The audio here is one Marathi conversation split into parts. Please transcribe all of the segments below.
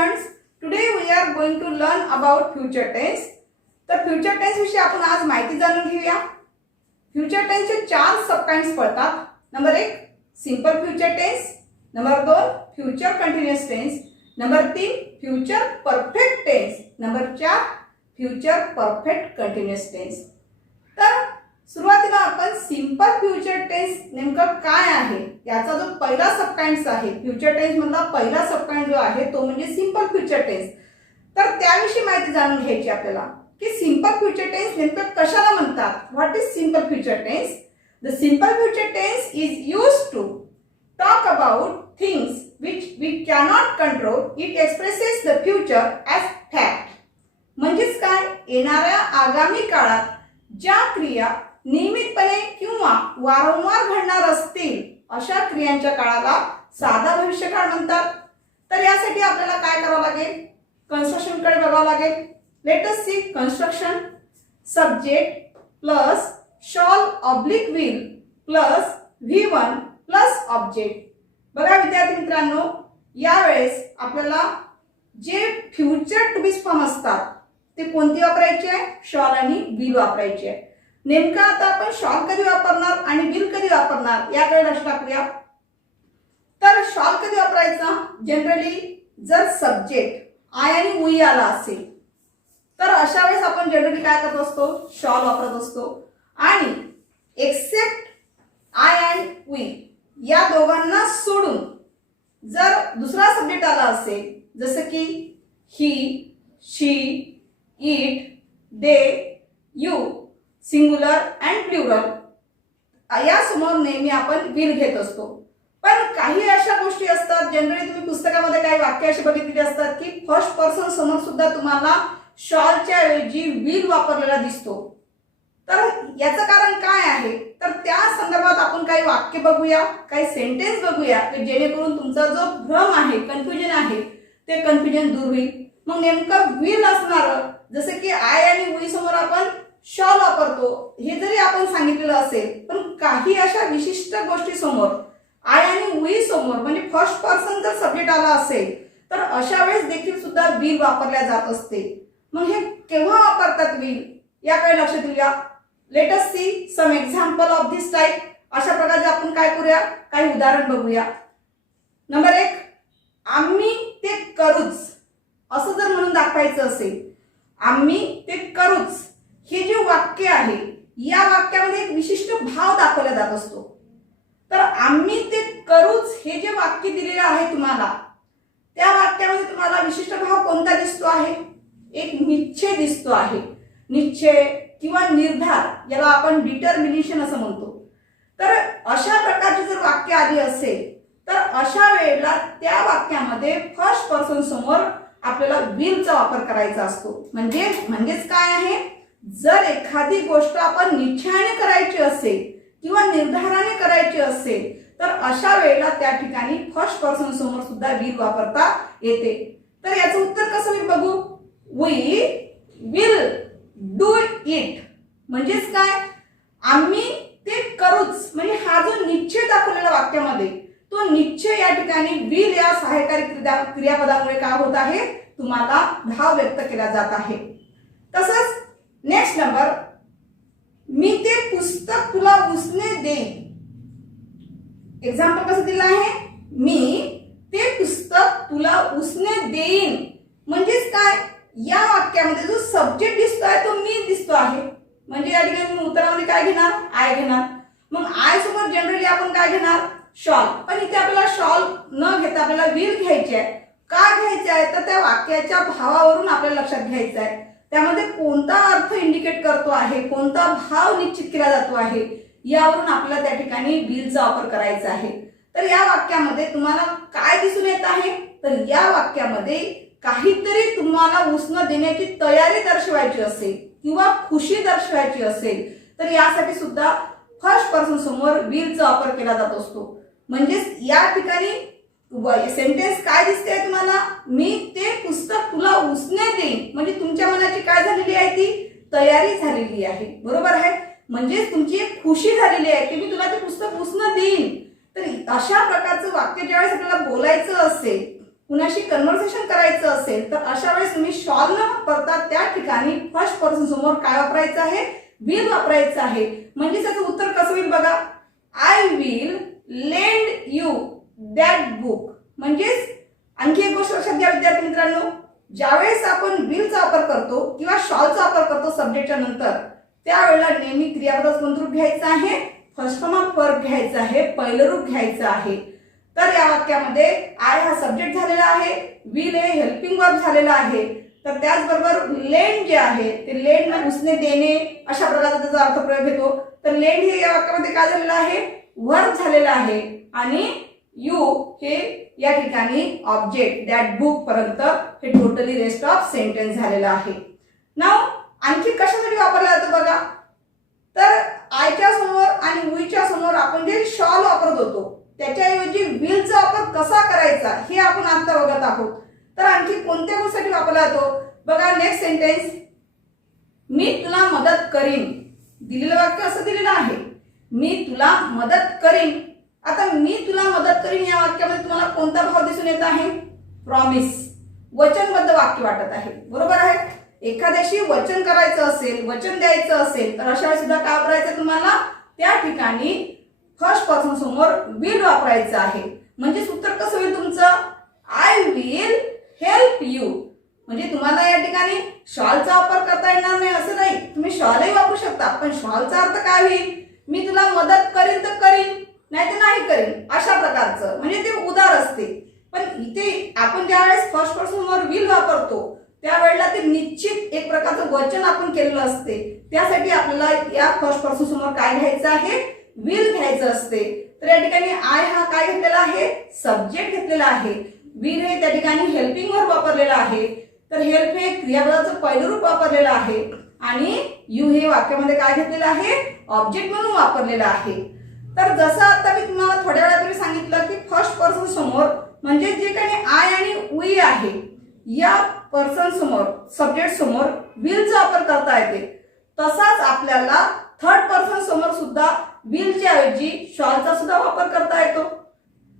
students, today we are going to learn about future tense. तर फ्युचर टेन्स विषयी आपण आज माहिती जाणून घेऊया. फ्युचर टेन्सचे 4 सब काइंड्स पडतात. Number 1 simple future tense, number 2 future continuous tense, number 3 future perfect tense, number 4 future perfect continuous tense. तर सुरुवातीला आपण सिंपल फ्युचर टेन्स नेमकं काय आहे याचा जो पहिला सब काइंड्स आहे, फ्युचर टेन्स मधला पहिला सब काइंड जो आहे तो म्हणजे सिंपल फ्युचर टेन्स. तर त्याविषयी माहिती जाणून घ्यायची आपल्याला की सिंपल फ्युचर टेन्स नेमकं कशाला म्हणतात. What is simple future tense? The simple future tense is used to talk about things which we cannot control. It expresses the future as fact. म्हणजेच काय, येणाऱ्या आगामी काळात ज्या क्रिया नियमितपणे किंवा वारंवार घडणार असतील अशा क्रियांच्या काळाला साधा भविष्यकाळ म्हणतात. तर यासाठी आपल्याला काय करावं लागेल, कन्स्ट्रक्शन कडे बघावं लागेल. Let us see construction. Subject plus shall oblique will plus V1 plus object. बघा विद्यार्थी मित्रांनो, यावेळेस आपल्याला जे फ्युचर टू बी फॉर्म असतात ते कोणती वापरायचे आहे, शॉल आणि विल वापरायचे आहे. नेमका आता आपण शॉल कधी वापरणार आणि विल कधी वापरणार याकडे लक्ष टाकूया. तर शॉल कधी वापरायचा, जनरली जर सब्जेक्ट आय आणि वी आला असेल तर अशा वेळेस आपण जनरली काय करत असतो, शॉल वापरत असतो. आणि एक्सेप्ट आय अँड वी या दोघांना सोडून जर दुसरा सब्जेक्ट आला असेल जसं की he, she, it, they, you, singular and plural, या समोर नेहमी आपण विल घेत असतो. पण काही अशा गोष्टी असतात, जनरली तुम्ही पुस्तकामध्ये काही वाक्य अशी बघितलेली असतात की फर्स्ट पर्सन समोर सुद्धा तुम्हाला शॉलच्या ऐवजी विल वापरलेला दिसतो. तर याचं कारण काय आहे, तर त्या संदर्भात आपण काही वाक्य बघूया, काही सेंटेन्स बघूया की जेणेकरून तुमचा जो भ्रम आहे, कन्फ्युजन आहे ते कन्फ्युजन दूर होईल. मग नेमकं विल असणार जसे की आय आणि वी समोर आपण शॉल वापरतो हे जरी आपण सांगितलेलं असेल, पण काही अशा विशिष्ट गोष्टी समोर आय आणि वी समोर म्हणजे फर्स्ट पर्सन जर सब्जेक्ट आला असेल तर अशा वेळेस देखील सुद्धा विल वापरल्या जात असते. मग हे केव्हा वापरतात विल याकडे लक्ष देऊया. Let us see some example of this type. अशा प्रकारचे आपण काय करूया, काही उदाहरण बघूया. नंबर 1 आम्ही ते करूच असं जर म्हणून दाखवायचं असेल, आम्ही ते करूच हे जे वाक्य आहे या वाक्यामध्ये एक विशिष्ट भाव दाखवला जात असतो. तर आम्ही ते करूच हे जे वाक्य दिलेलं आहे तुम्हाला, त्या वाक्यामध्ये तुम्हाला विशिष्ट भाव कोणता दिसतो आहे, एक निश्चय दिसतो आहे. निश्चय किंवा निर्धार, याला आपण डिटर्मिनेशन असं म्हणतो. तर अशा प्रकारची जर वाक्य आली असेल तर अशा वेळेला त्या वाक्यामध्ये फर्स्ट पर्सन समोर आपल्याला विलचा वापर करायचा असतो. म्हणजेच काय आहे, जर एखादी गोष्ट आपण निश्चयाने करायची असेल किंवा निर्धाराने करायची असेल तर अशा वेळेला त्या ठिकाणी फर्स्ट पर्सन समोर सुद्धा विल वापरता येते. तर याचं उत्तर कसं होईल बघू. वी विल डू इट म्हणजेच काय, आम्ही ते करूच म्हणजे हा जो निश्चय दाखवलेला वाक्यामध्ये तो निश्चय या ठिकाणी विल या सहाय्यकारी क्रियापदामुळे काय होत आहे, तुम्हाला भाव व्यक्त केला जात आहे. तसंच नेक्स्ट नंबर, मी ते पुस्तक तुला उसने देईन. एक्झाम्पल कसं दिलं आहे, मी ते पुस्तक तुला उसने देईन म्हणजेच काय, या वाक्यामध्ये जो सब्जेक्ट दिसतोय तो मी दिसतो आहे. म्हणजे या ठिकाणी मी उत्तरामध्ये काय घेणार, आय घेणार. मग आय समोर जनरली आपण काय घेणार, शॉल. पण इथे आपल्याला शॉल न घेता आपल्याला विल घ्यायची आहे. का घ्यायचे आहे, तर त्या वाक्याच्या भावावरून आपल्याला लक्षात घ्यायचं आहे त्यामध्ये कोणता अर्थ इंडिकेट करतो आहे, कोणता भाव निश्चित केला जातो आहे, यावरून आपल्याला त्या ठिकाणी विलचा वापर करायचा आहे. तर या वाक्यामध्ये तुम्हाला काय दिसून येत आहे, तर या वाक्यामध्ये काहीतरी तुम्हाला उसने देण्याची तयारी दर्शवायची असेल किंवा खुशी दर्शवायची असेल तर यासाठी सुद्धा फर्स्ट पर्सन समोर विलचा वापर केला जात असतो. म्हणजेच या ठिकाणी सेंटेन्स काय दिसते तुम्हाला, मी ते पुस्तक तुला उसने देईन म्हणजे तुमच्या मनाची काय झालेली आहे, ती तयारी झालेली आहे. बरोबर आहे, म्हणजेच तुमची एक खुशी झालेली आहे की मी तुला ते पुस्तक उसने देईन. तर अशा प्रकारचं वाक्य ज्यावेळेस आपल्याला बोलायचं असेल कुणाशी कन्व्हर्सेशन करायचं असेल तर अशा वेळेस तुम्ही शॉल न वापरता त्या ठिकाणी फर्स्ट पर्सन समोर काय वापरायचं आहे, विल वापरायचं आहे. म्हणजे त्याचं उत्तर कसं होईल बघा, I will lend you that book. म्हणजेच आणखी एक गोष्ट लक्षात घ्या विद्यार्थी मित्रांनो, ज्यावेळेस आपण विलचा वापर करतो किंवा शॉलचा वापर करतो सब्जेक्टच्या नंतर, त्यावेळेला नेहमी क्रियापदाचं कोणतं रूप घ्यायचं आहे, फर्स्ट फॉर्म ऑफ वर्ब घ्यायचं आहे, पहिलं रूप घ्यायचं आहे. तर या वाक्यामध्ये आय हा सब्जेक्ट झालेला आहे, विल हे हेल्पिंग वर्ब झालेला आहे. तर त्याचबरोबर लेंड जे आहे ते लेंड म्हणजे उसने देणे अशा प्रकारचा त्याचा अर्थप्रयोग येतो. तर लेंड हे या वाक्यामध्ये काय झालेलं आहे, वर्ब झालेला आहे. आणि यू हे या ठिकाणी ऑब्जेक्ट दॅट बुक पर्यंत हे टोटली रेस्ट ऑफ सेंटेन्स झालेलं आहे. नाव आणखी कशासाठी वापरला जातो बघा, तर आयच्या समोर आणि वीच्या समोर आपण जे शॉल वापरत होतो त्याच्याऐवजी विलचा वापर कसा करायचा हे आपण आता बघत आहोत. तर आणखी कोणत्या गोष्टीसाठी वापरला जातो बघा. नेक्स्ट सेंटेन्स, मी तुला मदत करीन. दिलेलं वाक्य असं दिलेलं आहे, मी तुला मदत करीन. आता मी तुला मदत करीन या वाक्यामध्ये तुम्हाला कोणता भाव दिसून येत आहे, प्रॉमिस, वचनबद्ध वाक्य वाटत आहे. बरोबर आहे. एखाद्याशी वचन करायचं असेल, वचन द्यायचं असेल तर अशा वेळेस सुद्धा काय वापरायचं तुम्हाला, त्या ठिकाणी फर्स्ट पर्सन समोर विल वापरायचं आहे. म्हणजे उत्तर कसं होईल तुमचं, आय विल हेल्प यू. म्हणजे तुम्हाला या ठिकाणी शॉलचा वापर करता येणार नाही असं नाही, तुम्ही शॉलही वापरू शकता. पण शॉलचा अर्थ काय होईल, मी तुला मदत करीन तर करीन, नाही तर नाही करीन, अशा प्रकारचं. म्हणजे ते उदार असते. पण इथे आपण ज्यावेळेस फर्स्ट पर्सन समोर विल वापरतो त्यावेळेला ते निश्चित एक प्रकारचं वचन आपण केलेलं असते. त्यासाठी आपल्याला या फर्स्ट पर्सन समोर काय घ्यायचं आहे, विल घ्यायचं असते. तर या ठिकाणी आय हा काय घेतलेला आहे, सब्जेक्ट घेतलेला आहे. विल हे त्या ठिकाणी हेल्पिंग वर्ब वापरलेला आहे. तर हेल्प हे क्रियापदाचं पहिलं रूप वापरलेलं आहे. आणि यू हे वाक्यामध्ये काय घेतलेलं आहे, ऑब्जेक्ट म्हणून वापरलेलं आहे. तर जसं आता मी तुम्हाला थोड्या वेळापूर्वी सांगितलं की फर्स्ट पर्सन समोर म्हणजे जे काही आय आणि वी आहे या पर्सन समोर, सब्जेक्ट समोर विलचा वापर करता येते. तसाच आपल्याला थर्ड पर्सन समोर सुद्धा विलच्या ऐवजी शॉलचा सुद्धा वापर करता येतो.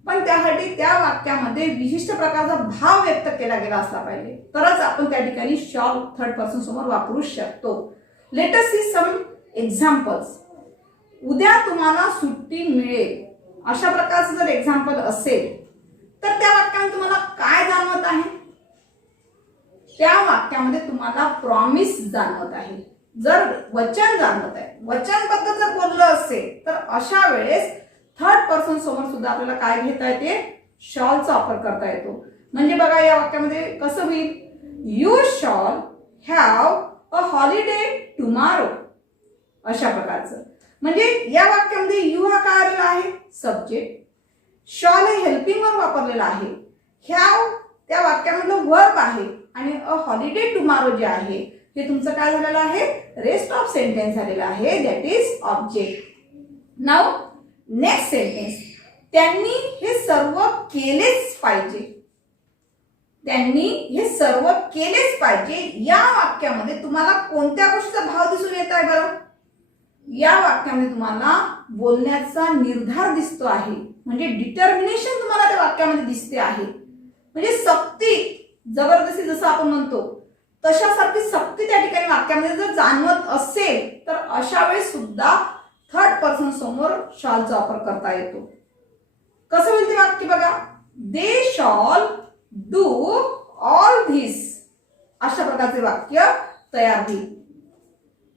पण त्यासाठी त्या वाक्यामध्ये विशिष्ट प्रकारचा भाव व्यक्त केला गेला असला पाहिजे, तरच आपण त्या ठिकाणी शॉल थर्ड पर्सन समोर वापरू शकतो. Let us see some examples. उद्या तुम्हाला सुट्टी मिळेल अशा प्रकारचं जर एक्झाम्पल असेल तर त्या वाक्यामध्ये तुम्हाला काय जाणवत आहे, त्या वाक्यामध्ये तुम्हाला प्रॉमिस जाणवत आहे. जर वचन जाणवत आहे, वचनबद्दल जर बोललं असेल तर अशा वेळेस थर्ड पर्सन समोर सुद्धा आपल्याला काय घेता येते, शॉलचा वापर करता येतो. म्हणजे बघा या वाक्यामध्ये कसं होईल, you shawl have a holiday tomorrow अशा प्रकारचं. म्हणजे या वाक्यामध्ये यू हा काय आलेला आहे, सब्जेक्ट. शॉल हे हेल्पिंग वर्ब वापरलेला आहे. हॅव त्या वाक्यामधलं वर्ब आहे. आणि अ हॉलिडे टुमारो जे आहे हे तुमचं काय झालेलं आहे, रेस्ट ऑफ सेंटेन्स झालेला आहे, that is object. Now next sentence, त्यांनी हे सर्व केलेच पाहिजे. त्यांनी हे सर्व केलेच पाहिजे या वाक्यामध्ये तुम्हाला कोणत्या गोष्टीचा भाव दिसून येत आहे बरं. या वाक्यामध्ये तुम्हाला बोलण्याचा निर्धार दिसतो आहे. म्हणजे डिटर्मिनेशन तुम्हाला त्या वाक्यामध्ये दिसते आहे. म्हणजे सक्ती, जबरदस्ती जसं आपण म्हणतो तशासारखी सक्ती त्या ठिकाणी वाक्यामध्ये जर जाणवत असेल तर अशा वेळेस सुद्धा थर्ड पर्सन समोर शॉलचा वापर करता येतो. कसं होईल ते वाक्य बघा, दे शॉल डू ऑल धिस अशा प्रकारचे वाक्य तयार होईल.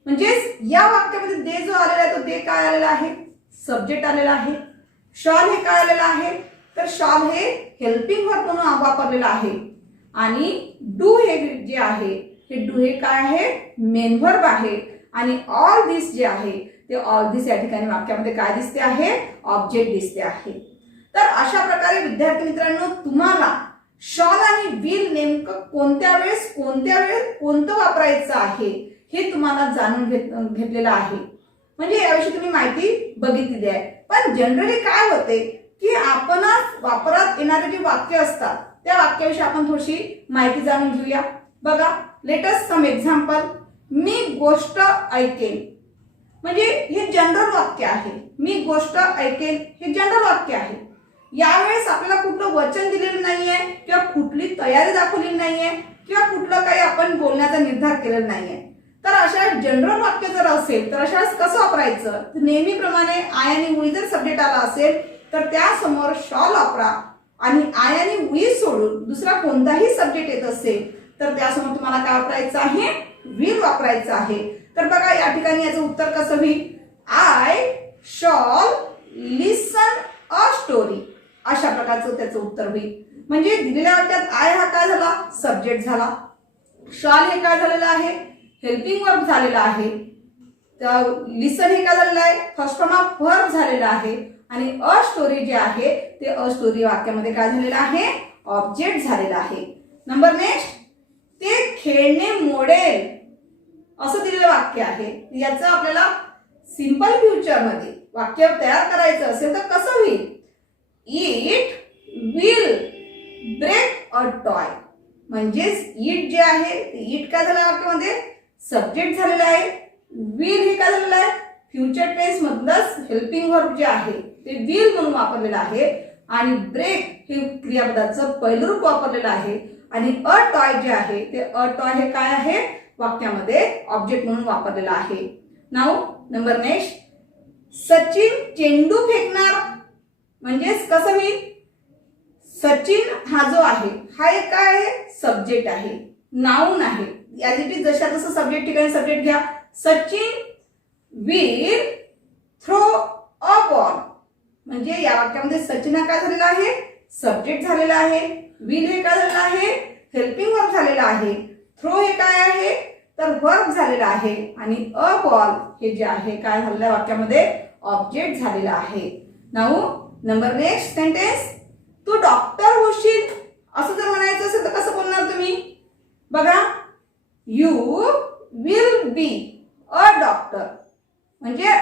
म्हणजेच या वाक्यामध्ये दे जो आलेला आहे तो दे काय आलेला आहे, सब्जेक्ट आलेला आहे. शॉल हे काय आलेलं आहे, तर शॉल हे हेल्पिंग वर्ब म्हणून वापरलेलं आहे. आणि डू हे जे आहे हे डू हे काय आहे, मेन वर्ब आहे. आणि ऑल दिस जे आहे ते ऑल दिस या ठिकाणी वाक्यामध्ये काय दिसते आहे, ऑब्जेक्ट दिसते आहे. तर अशा प्रकारे विद्यार्थी मित्रांनो तुम्हाला शॉल आणि विल नेमकं कोणत्या वेळेस कोणतं वापरायचं आहे हे तुम्हाला जाणून घेतलेलं आहे. म्हणजे याविषयी तुम्ही माहिती बघितलेली आहे. पण जनरली काय होते की आपण वापरात येणारे जे वाक्य असतात त्या वाक्याविषयी आपण थोडीशी माहिती जाणून घेऊया. बघा, लेट अस सम एक्झाम्पल. मी गोष्ट ऐकेन. म्हणजे हे जनरल वाक्य आहे. मी गोष्ट ऐकेन हे जनरल वाक्य आहे. यावेळेस आपल्याला कुठलं वचन दिलेलं नाहीये किंवा कुठली तयारी दाखवलेली नाहीये किंवा कुठलं काही आपण बोलण्याचा निर्धार केलेला नाहीये. तर अशा जनरल वाक्य जर असेल तर अशा वेळेस कसं वापरायचं, नेहमीप्रमाणे आय आणि वी जर सब्जेक्ट आला असेल तर त्यासमोर शॉल वापरा आणि आय आणि वी सोडून दुसरा कोणताही सब्जेक्ट येत असेल तर त्यासमोर तुम्हाला काय वापरायचं आहे, विल वापरायचं आहे. तर बघा या ठिकाणी याचं उत्तर कसं होईल, I shall listen a story, अशा प्रकारचं त्याचं उत्तर होईल. म्हणजे दिलेल्या वाक्यात आय हा काय झाला, सब्जेक्ट झाला, शॉल हे काय झालेलं आहे, हेल्पिंग वर्ब झालेला आहे, लिसन हे काय झालेलं आहे, फर्स्ट फॉर्म ऑफ वर्ब झालेला आहे आणि अ स्टोरी जे आहे ते अ स्टोरी वाक्यामध्ये काय झालेलं आहे, ऑब्जेक्ट झालेला आहे. नंबर नेक्स्ट, ते खेळणे मोडेल असं दिलेलं वाक्य आहे. याचं आपल्याला सिंपल फ्युचर मध्ये वाक्य तयार करायचं असेल तर कसं होईल, it will break a toy. म्हणजेच इट जे आहे ते इट काय झालं वाक्यामध्ये, सब्जेक्ट झालेला आहे, विल हे काय झालेलं आहे, फ्युचर टेन्स मधलंच हेल्पिंग वर्ब जे आहे ते विल म्हणून वापरलेलं आहे आणि ब्रेक हे क्रियापदाचं पहिलं रूप वापरलेलं आहे आणि अ टॉय जे आहे ते अ टॉय हे काय आहे, वाक्यामध्ये ऑब्जेक्ट म्हणून वापरलेलं आहे. नाउ नंबर नेक्स्ट, सचिन चेंडू फेकणार. म्हणजेच कसं होईल, सचिन हा जो आहे हा एक काय आहे, सब्जेक्ट आहे, नाउन आहे. ॲज इट इज जशा तसं सब्जेक्ट ठिकाणी सब्जेक्ट घ्या. Sachin will throw a ball. म्हणजे या वाक्यामध्ये सचिन हा काय झालेला आहे, सब्जेक्ट झालेला आहे, विल हे काय झालेलं आहे, हेल्पिंग वर्ब झालेला आहे, थ्रो हे काय आहे तर वर्ब झालेला आहे आणि अ बॉल हे जे आहे काय झालेलं वाक्यामध्ये ऑब्जेक्ट झालेला आहे. नाउ नंबर नेक्स्ट सेंटेन्स, तू डॉक्टर होशील असं जर म्हणायचं असेल तर कसं बोलणार तुम्ही, बघा, you will be a doctor. म्हणजे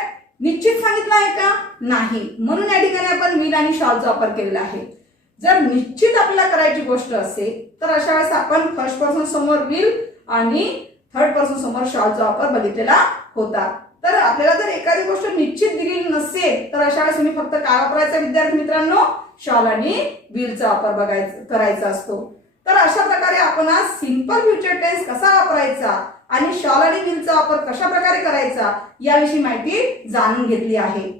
निश्चित सांगितलं आहे का, नाही, म्हणून या ठिकाणी आपण विल आणि शॉलचा वापर केलेला आहे. जर निश्चित आपल्याला करायची गोष्ट असेल तर अशा वेळेस आपण फर्स्ट पर्सन समोर विल आणि थर्ड पर्सन समोर शॉलचा वापर बघितलेला होता. तर आपल्याला जर एखादी गोष्ट निश्चित दिलेली नसेल तर अशा वेळेस तुम्ही फक्त काय वापरायचा विद्यार्थी मित्रांनो, शॉल आणि विलचा वापर करायचा असतो. तर अशा प्रकारे आपण आज सिंपल फ्युचर टेन्स कसा वापरायचा आणि शॉल आणि विलचा वापर कशा प्रकारे करायचा याविषयी माहिती जाणून घेतली आहे.